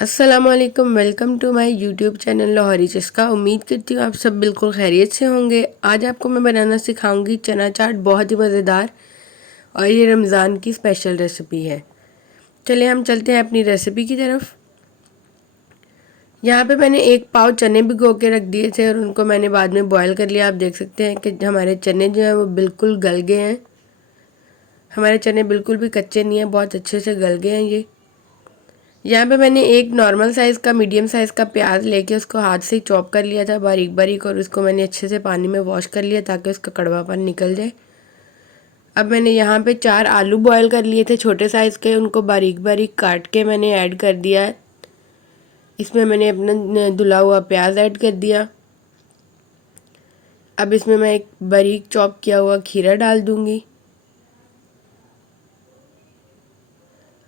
अस्सलामुअलैकुम, welcome to my YouTube channel Lahori Chaska. उम्मीद करती हूँ आप सब बिल्कुल खैरियत से होंगे। आज आपको मैं बनाना सिखाऊंगी चना चाट, बहुत ही मज़ेदार, और ये रमज़ान की स्पेशल रेसिपी है। चलिए हम चलते हैं अपनी रेसिपी की तरफ। यहाँ पे मैंने 1 पाव चने भिगो के रख दिए थे और उनको मैंने बाद में बॉयल कर लिया। आप देख सकते हैं कि हमारे चने जो हैं वो बिल्कुल गल गए हैं। हमारे चने बिल्कुल भी कच्चे नहीं हैं, बहुत अच्छे से गल गए हैं ये। यहाँ पे मैंने एक नॉर्मल साइज़ का, मीडियम साइज़ का प्याज लेके उसको हाथ से ही चॉप कर लिया था बारीक बारीक, और उसको मैंने अच्छे से पानी में वॉश कर लिया ताकि उसका कड़वापन निकल जाए। अब मैंने यहाँ पे 4 आलू बॉयल कर लिए थे छोटे साइज़ के, उनको बारीक बारीक काट के मैंने ऐड कर दिया है। इसमें मैंने अपना धुला हुआ प्याज ऐड कर दिया। अब इसमें मैं एक बारीक चॉप किया हुआ खीरा डाल दूँगी।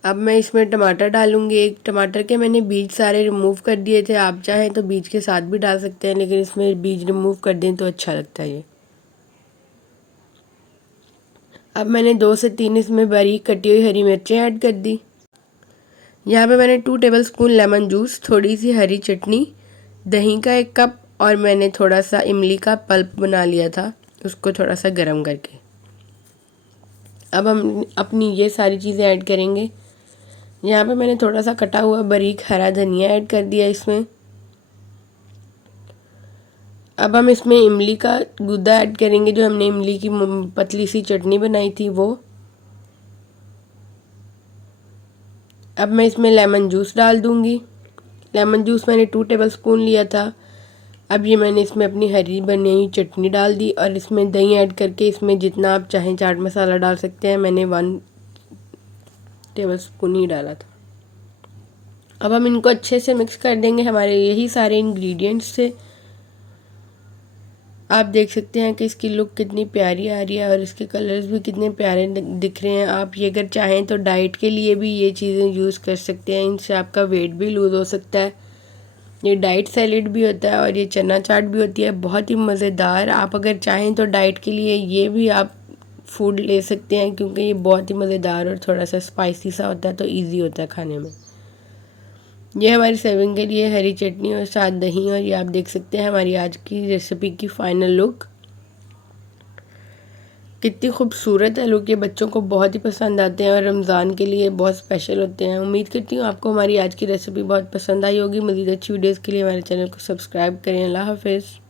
अब मैं इसमें टमाटर डालूंगी। एक टमाटर के मैंने बीज सारे रिमूव कर दिए थे, आप चाहें तो बीज के साथ भी डाल सकते हैं, लेकिन इसमें बीज रिमूव कर दें तो अच्छा लगता है ये। अब मैंने 2 से 3 इसमें बारीक कटी हुई हरी मिर्चें ऐड कर दी। यहाँ पे मैंने 2 टेबलस्पून लेमन जूस, थोड़ी सी हरी चटनी, दही का 1 कप, और मैंने थोड़ा सा इमली का पल्प बना लिया था, उसको थोड़ा सा गर्म करके। अब हम अपनी ये सारी चीज़ें ऐड करेंगे। यहाँ पे मैंने थोड़ा सा कटा हुआ बारीक हरा धनिया ऐड कर दिया इसमें। अब हम इसमें इमली का गूदा ऐड करेंगे, जो हमने इमली की पतली सी चटनी बनाई थी वो। अब मैं इसमें लेमन जूस डाल दूँगी। लेमन जूस मैंने 2 टेबलस्पून लिया था। अब ये मैंने इसमें अपनी हरी बनी हुई चटनी डाल दी, और इसमें दही ऐड करके इसमें जितना आप चाहें चाट मसाला डाल सकते हैं, मैंने 1 टेबलस्पून ही डाला था। अब हम इनको अच्छे से मिक्स कर देंगे। हमारे यही सारे इंग्रेडिएंट्स थे। आप देख सकते हैं कि इसकी लुक कितनी प्यारी आ रही है और इसके कलर्स भी कितने प्यारे दिख रहे हैं। आप ये अगर चाहें तो डाइट के लिए भी ये चीज़ें यूज़ कर सकते हैं, इनसे आपका वेट भी लूज़ हो सकता है। ये डाइट सैलेड भी होता है और ये चना चाट भी होती है, बहुत ही मज़ेदार। आप अगर चाहें तो डाइट के लिए ये भी आप फूड ले सकते हैं, क्योंकि ये बहुत ही मज़ेदार और थोड़ा सा स्पाइसी सा होता है, तो ईजी होता है खाने में। ये हमारी सर्विंग के लिए हरी चटनी और साथ दही, और ये आप देख सकते हैं हमारी आज की रेसिपी की फ़ाइनल लुक। कितनी खूबसूरत है लुक, ये बच्चों को बहुत ही पसंद आते हैं और रमज़ान के लिए बहुत स्पेशल होते हैं। उम्मीद करती हूँ आपको हमारी आज की रेसिपी बहुत पसंद आई होगी। मज़ीद अच्छी वीडियोज़ के लिए हमारे चैनल को सब्सक्राइब करें। अल्लाह हाफ़िज़।